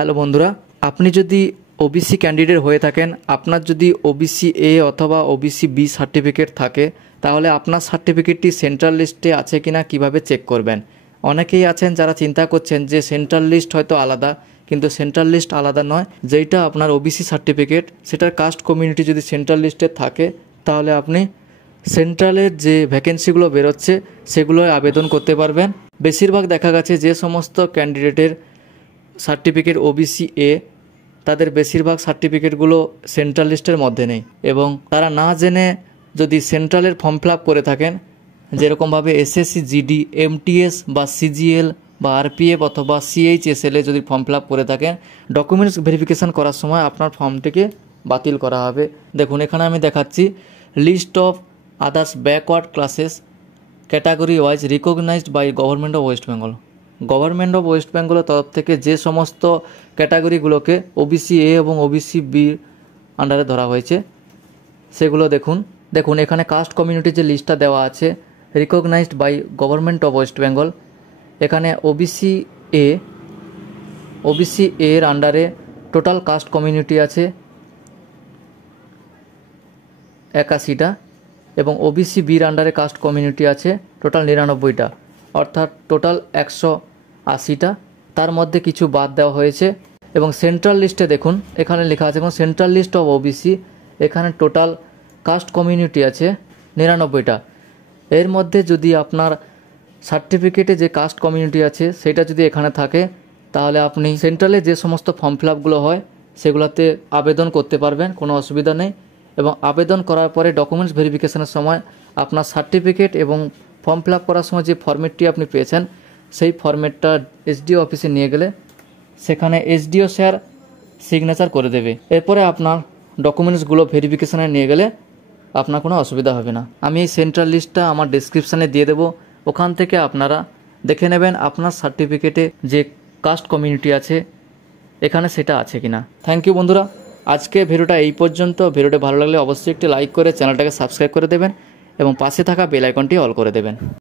Hello বন্ধুরা, আপনি যদি ওবিসি ক্যান্ডিডেট হয়ে থাকেন, আপনার যদি ওবিসি এ অথবা ওবিসি বি সার্টিফিকেট থাকে, তাহলে আপনার সার্টিফিকেটটি সেন্ট্রাল লিস্টে আছে কিনা কিভাবে চেক করবেন। অনেকেই আছেন যারা চিন্তা করছেন যে সেন্ট্রাল লিস্ট হয়তো আলাদা, কিন্তু সেন্ট্রাল লিস্ট আলাদা নয়। যেইটা আপনার ওবিসি সার্টিফিকেট সেটার কাস্ট কমিউনিটি যদি সেন্ট্রাল লিস্টে থাকে, তাহলে আপনি সেন্ট্রালের যে ভ্যাকেন্সিগুলো বেরোচ্ছে সেগুলোয় আবেদন করতে পারবেন। বেশিরভাগ দেখা গেছে যে সমস্ত ক্যান্ডিডেটের সার্টিফিকেট ওবিসি এ, তাদের বেশিরভাগ সার্টিফিকেটগুলো সেন্ট্রাল লিস্টের মধ্যে নেই, এবং তারা না জেনে যদি সেন্ট্রালের ফর্ম ফিল আপ করে থাকেন, যেরকমভাবে এসএসসি জিডি, এমটিএস বা সিজিএল বা আরপিএফ অথবা সিএইচএসএলে যদি ফর্ম ফিল আপ করে থাকেন, ডকুমেন্টস ভেরিফিকেশান করার সময় আপনার ফর্মটিকে বাতিল করা হবে। দেখুন, এখানে আমি দেখাচ্ছি list of others backward classes category wise recognised by government of West Bengal. Government of West বেঙ্গলের তরফ থেকে যে সমস্ত ক্যাটাগরিগুলোকে ওবিসি এ এবং ওবিসি বির আন্ডারে ধরা হয়েছে সেগুলো দেখুন এখানে কাস্ট কমিউনিটির যে লিস্টটা দেওয়া আছে, recognised by government of West Bengal. এখানে ওবিসি এর আন্ডারে টোটাল কাস্ট কমিউনিটি আছে 81টা, এবং ওবিসি বির আন্ডারে কাস্ট কমিউনিটি আছে টোটাল 99টা, অর্থাৎ টোটাল 180টা। তার মধ্যে কিছু বাদ দেওয়া হয়েছে। এবং সেন্ট্রাল লিস্টে দেখুন, এখানে লেখা আছে এবং সেন্ট্রাল লিস্ট অফ ওবিসি, এখানে টোটাল কাস্ট কমিউনিটি আছে 99টা। এর মধ্যে যদি আপনার সার্টিফিকেটে যে কাস্ট কমিউনিটি আছে সেটা যদি এখানে থাকে, তাহলে আপনি সেন্ট্রালে যে সমস্ত ফর্ম ফিল আপগুলো হয় সেগুলোতে আবেদন করতে পারবেন, কোনো অসুবিধা নেই। এবং আবেদন করার পরে ডকুমেন্টস ভেরিফিকেশনের সময় আপনার সার্টিফিকেট এবং ফর্ম ফিল আপ করার সময় যে ফরম্যাটটি আপনি পেয়েছেন সেই ফরম্যাটটা এসডিও অফিসে নিয়ে গেলে সেখানে এসডিও স্যার সিগনেচার করে দেবে। এরপরে আপনার ডকুমেন্টসগুলো ভেরিফিকেশানে নিয়ে গেলে আপনার কোনো অসুবিধা হবে না। আমি এই সেন্ট্রাল লিস্টটা আমার ডেসক্রিপশানে দিয়ে দেবো, ওখান থেকে আপনারা দেখে নেবেন আপনার সার্টিফিকেটে যে কাস্ট কমিউনিটি আছে এখানে সেটা আছে কিনা। থ্যাংক ইউ বন্ধুরা, আজকে ভিডিওটা এই পর্যন্ত। ভিডিওটা ভালো লাগলে অবশ্যই একটি লাইক করে চ্যানেলটাকে সাবস্ক্রাইব করে দেবেন এবং পাশে থাকা বেল আইকনটি অল করে দেবেন।